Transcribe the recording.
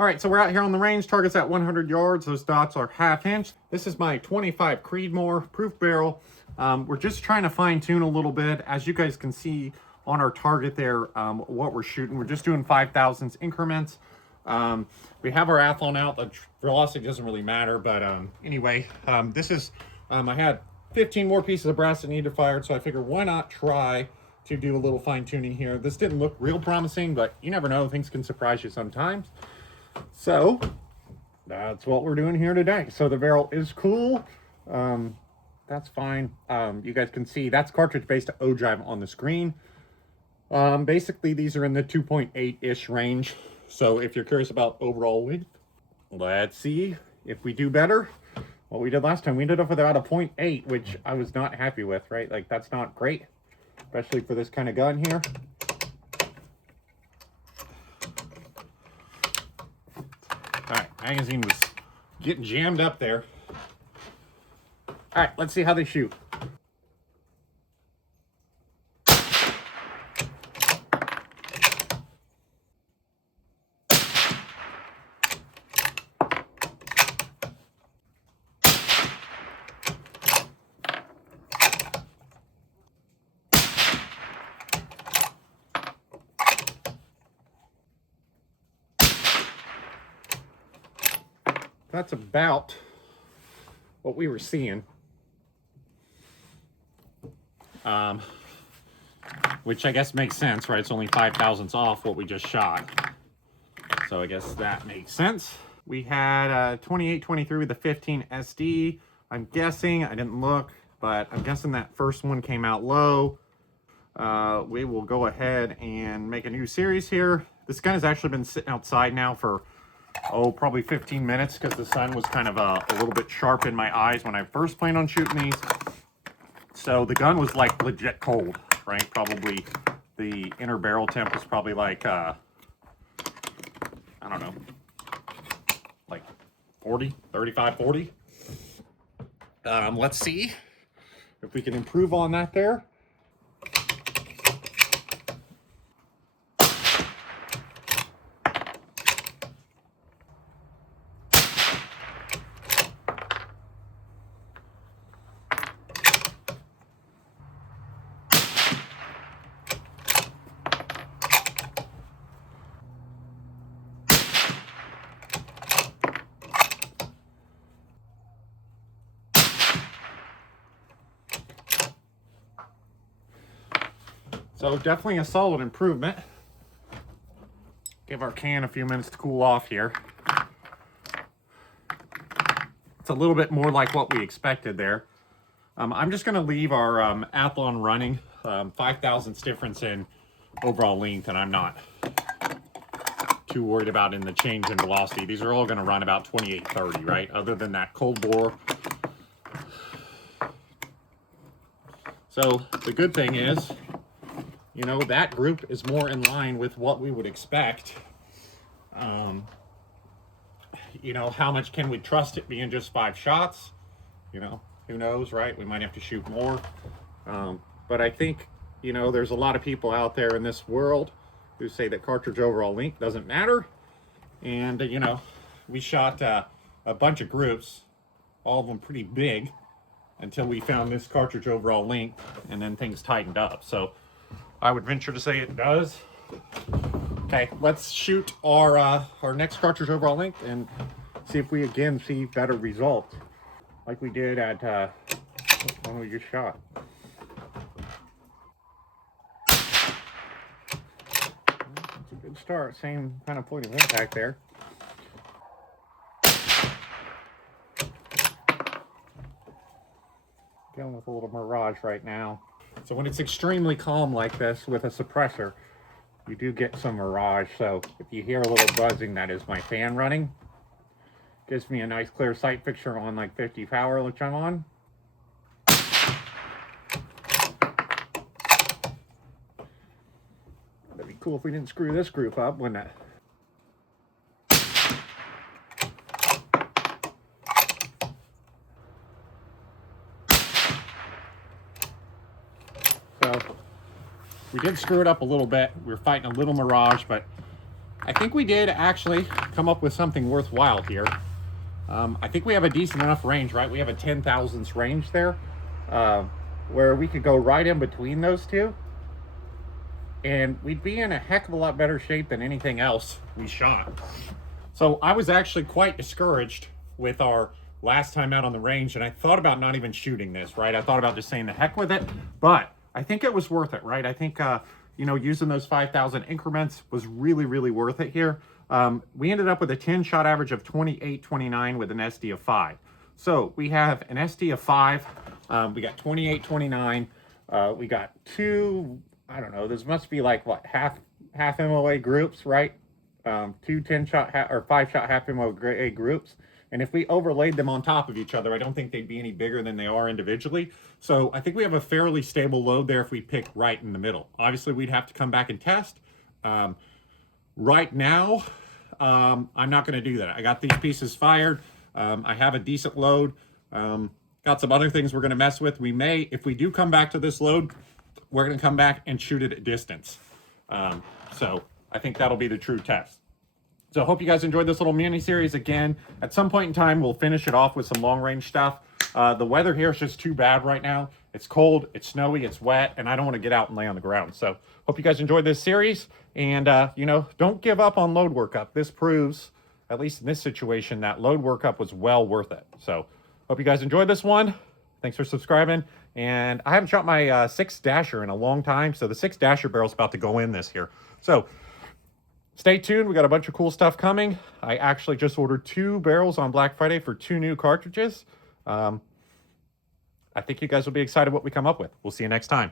All right, so we're out here on the range. Target's at 100 yards. Those dots are 1/2 inch. This is my 25 Creedmoor proof barrel. We're just trying to fine tune a little bit. As you guys can see on our target there, what we're shooting. We're just doing 5/1000 increments. We have our Athlon out. The velocity doesn't really matter, but anyway, this is, I had 15 more pieces of brass that needed fired, so I figured why not try to do a little fine tuning here. This didn't look real promising, but you never know, things can surprise you sometimes. So that's what we're doing here today. So the barrel is cool. That's fine. You guys can see that's cartridge based ogive on the screen. Basically these are in the 2.8-ish range. So if you're curious about overall length, let's see if we do better. What we did last time, we ended up with about a 0.8, which I was not happy with, right? Like that's not great, especially for this kind of gun here. All right, magazine was getting jammed up there. All right, let's see how they shoot. That's about what we were seeing. Which I guess makes sense, right? It's only 5/1000 off what we just shot. So I guess that makes sense. We had 28-23 with the 15 SD. I'm guessing, I didn't look, but I'm guessing that first one came out low. We will go ahead and make a new series here. This gun has actually been sitting outside now for probably 15 minutes because the sun was kind of a little bit sharp in my eyes when I first planned on shooting these. So the gun was like legit cold, right? Probably the inner barrel temp was probably like, I don't know, like 40, 35, 40. Let's see if we can improve on that there. So definitely a solid improvement. Give our can a few minutes to cool off here. It's a little bit more like what we expected there. I'm just gonna leave our Athlon running. 5/1000 difference in overall length, and I'm not too worried about in the change in velocity. These are all gonna run about 28-30, right? Other than that cold bore. So the good thing is, you know, that group is more in line with what we would expect. You know, how much can we trust it being just 5 shots? You know, who knows, right? We might have to shoot more. But I think, you know, there's a lot of people out there in this world who say that cartridge overall length doesn't matter. And, you know, we shot a bunch of groups, all of them pretty big, until we found this cartridge overall length, and then things tightened up. So I would venture to say it does. Okay, let's shoot our next cartridge overall length and see if we again see better results, like we did at when we just shot. That's a good start. Same kind of point of impact there. Dealing with a little mirage right now. So when it's extremely calm like this with a suppressor, you do get some mirage. So if you hear a little buzzing, that is my fan running. Gives me a nice clear sight picture on like 50 power, which I'm on. That'd be cool if we didn't screw this group up, wouldn't it? So we did screw it up a little bit. We were fighting a little mirage, but I think we did actually come up with something worthwhile here. I think we have a decent enough range, right? We have a 10 thousandths range there, where we could go right in between those two, and we'd be in a heck of a lot better shape than anything else we shot. So I was actually quite discouraged with our last time out on the range, and I thought about not even shooting this, right? I thought about just saying the heck with it, but I think it was worth it, right? I think, you know, using those 5,000 increments was really, really worth it here. We ended up with a 10 shot average of 28.29 with an SD of 5. So we have an SD of 5, we got 28.29, we got two, I don't know, this must be like what, half MOA groups, right? Two 10 shot or 5 shot half MOA groups. And if we overlaid them on top of each other, I don't think they'd be any bigger than they are individually. So I think we have a fairly stable load there if we pick right in the middle. Obviously, we'd have to come back and test. Right now, I'm not going to do that. I got these pieces fired. I have a decent load. Got some other things we're going to mess with. We may, if we do come back to this load, we're going to come back and shoot it at distance. So I think that'll be the true test. So I hope you guys enjoyed this little mini series. Again, at some point in time, we'll finish it off with some long range stuff. The weather here is just too bad right now. It's cold, it's snowy, it's wet, and I don't want to get out and lay on the ground. So hope you guys enjoyed this series. And, you know, don't give up on load workup. This proves, at least in this situation, that load workup was well worth it. So hope you guys enjoyed this one. Thanks for subscribing. And I haven't shot my 6 Dasher in a long time. So the 6 Dasher barrel's about to go in this here. So stay tuned. We got a bunch of cool stuff coming. I actually just ordered 2 barrels on Black Friday for 2 new cartridges. I think you guys will be excited what we come up with. We'll see you next time.